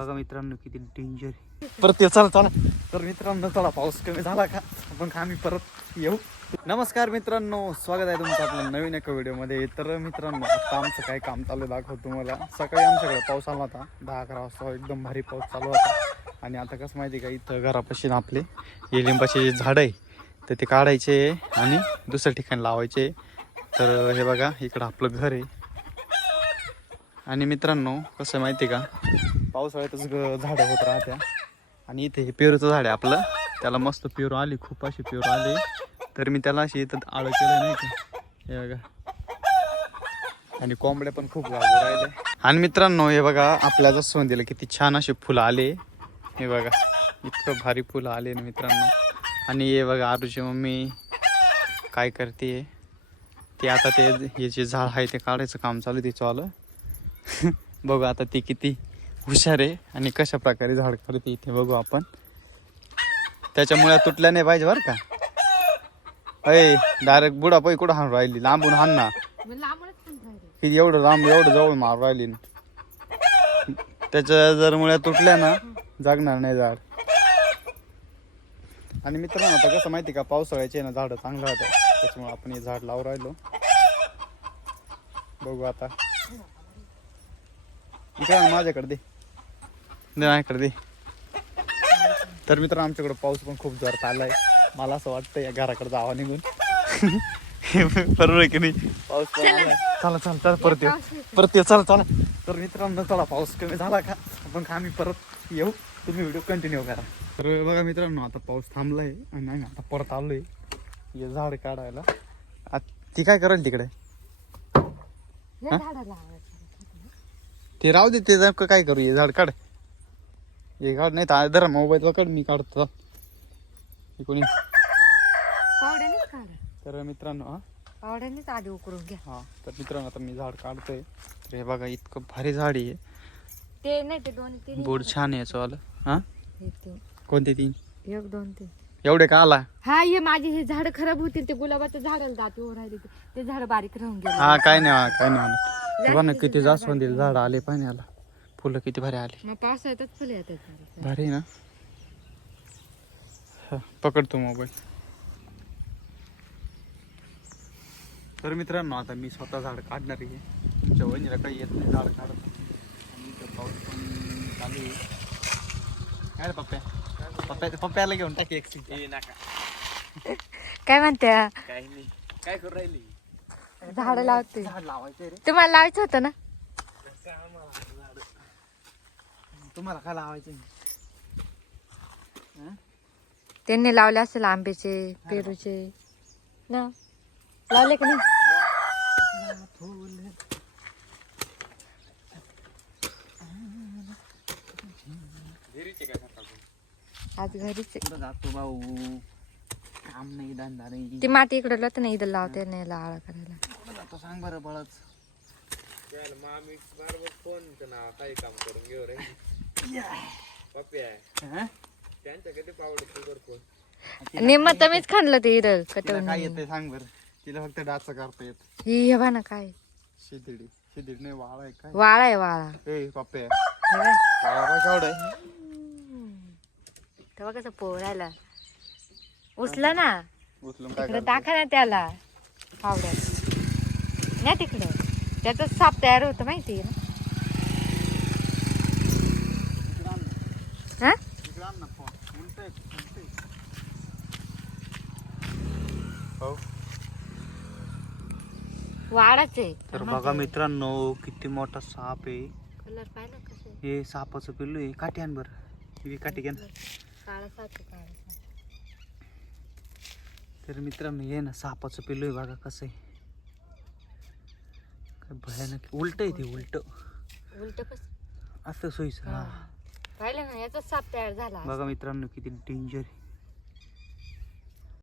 बघा मित्रांनो किती डेंजर परत चला चला. तर मित्रांनो चला पाऊस कमी झाला का आपण आम्ही परत येऊ. नमस्कार मित्रांनो, स्वागत आहे तुमचं आपल्या नवीन एका व्हिडिओमध्ये. तर मित्रांनो आता आमचं काय काम चालू दाखवतो तुम्हाला. सकाळी आमच्याकडे पाऊस आला होता 10-11 वाजता, एकदम भारी पाऊस चालू होता. आणि आता कसं माहिती का, इथं घरापाशी आपले हे लिंबाचे जे झाड आहे तर ते काढायचे आणि दुसऱ्या ठिकाणी लावायचे. तर हे बघा इकडं आपलं घर आहे. आणि मित्रांनो कसं माहिती का, पावसाळ्यातच झाडं होत राहत्या. आणि इथे हे पेरूचं झाड आहे आपलं, त्याला मस्त पेरू आली, खूप अशी पेरू आली. तर मी त्याला अशी इथं आळं केलं नाही का, हे बघा. आणि कोंबड्या पण खूप लागू राहिले. आणि मित्रांनो हे बघा आपल्या जास्वंदीला किती छान अशी फुलं आले. हे बघा इतकं भारी फुलं आले ना मित्रांनो. आणि हे बघा आरूची मम्मी काय करते ते, आता ते हे जे झाड आहे ते काढायचं काम चालू तिचं आलं. बघू आता ती किती हुशार आहे आणि कशा प्रकारे झाड काढते इथे बघू आपण. त्याच्यामुळे तुटल्या नाही पाहिजे बरं का. अय डायरेक्ट बुडा पै कुठं हाण राहिली, लांबून हाण ना. किती एवढं लांब एवढं जवळ मार राहिली. त्याच्या जर मुळे तुटल्या ना जागणार नाही झाड. आणि मित्रांनो आता कसं माहिती का, पावसाळ्याचे ना झाडं चांगलं होतं, त्याच्यामुळे आपण हे झाड लावून राहिलो. बघू आता इकडे माझ्याकडे दे माझ्याकडे दे. तर मित्रांनो आमच्याकडे पाऊस पण खूप जोरात आलाय. मला असं वाटतं या घराकडे जावं निघून. बरोबर आहे की नाही, पाऊस पण आलाय. चला चला चला परत येऊ चला चला. तर मित्रांनो चला पाऊस कमी झाला का आपण आम्ही परत येऊ, तुम्ही व्हिडिओ कंटिन्यू करा. तर बघा मित्रांनो आता पाऊस थांबलाय आणि आम्ही आता परत आलोय हे झाड काढायला. ती काय करेल तिकडे, ते राहू दे, ते जर काय करू, हे झाड काढ, हे काढ. नाही तर जरा मोबाईलला काढ, मी काढतो कोणी. तर मित्रांनो पावड्यानेच आधी उकरून घ्या. हा तर मित्रांनो आता मी झाड काढतोय. तर हे बघा इतकं भारी झाड आहे. ते नाही ते 2-3 बोर्ड छान आहे याचं आलं. हा कोणते 3 1 2 3 एवढे का आला. हा हे माझे हे झाड खराब होतील, ते गुलाबाच्या झाडाला दाती वर राहिले ते झाड बारीक राहून गेले. हा काय नाही काय नाही. बघा ना किती जास्वंदीला झाड आले पाण्याला, फुलं किती भारी आली. मग पावसाळ्यातच फुले येतात भारी ना. पकडतो मोबाईल. तर मित्रांनो आता मी स्वतः झाड काढणार आहे. तुमच्या वहिनीला काही येत नाही झाड काढत. आणि इथं पाऊस पण चालू आहे. काय रे पप्प्याला घेऊन टाकी एक नका. काय म्हणत्या, काही नाही, काय करू राहिली. झाड लावते. झाड लावायचं रे तुम्हाला लावायचं होतं ना. तुम्हाला काय लावायचं. त्यांनी लावले असेल आंब्याचे पेरूचे ना, लावले का नाही. आज घरीच जातो भाऊ, काम नाही धंदा नाही. ती माती इकडे लावते ना, इथं लावते नाही आळा करायला. कुठं जातो सांग बरं बळच. मामी बरोबर फोनचं नाव काही काम करून घेऊ रे पप्प्या. त्यांच्या किती पावडे तुझर फोन निम्मत मीच खाणलं ते इथं तिला काय येते सांग बरं. तिला फक्त डाचा करता येत. ही हे बा ना काय शिदिडी शिदिडी नाही, वाळा आहे काय. वाळा आहे वाळा. ए पप्प्या हे बघ. वाळा काय केवढा आहे. तेव्हा कसं पोरायला उचला ना, उचलून काय तिकडे टाका ना त्याला पावड्यात. नाही तिकडं त्याच साप तयार होतं माहिती आहे ना. हा वाडाच आहे. तर बघा मित्रांनो किती मोठा साप आहे. कलर पाहिला कसं हे सापाचं पिल्लू आहे. काठी आण बरं, ही काठी घ्या ना. काळा साप काळा साप. तर मित्रांनो हे ना सापाचं पिल्लू आहे. बघा कसं आहे, काय भयानक. उलट आहे ते, उलट उलट कसं असं सोयीचं. पाहिलं ना, याचा साप तयार झाला. बघा मित्रांनो किती डेंजर आहे.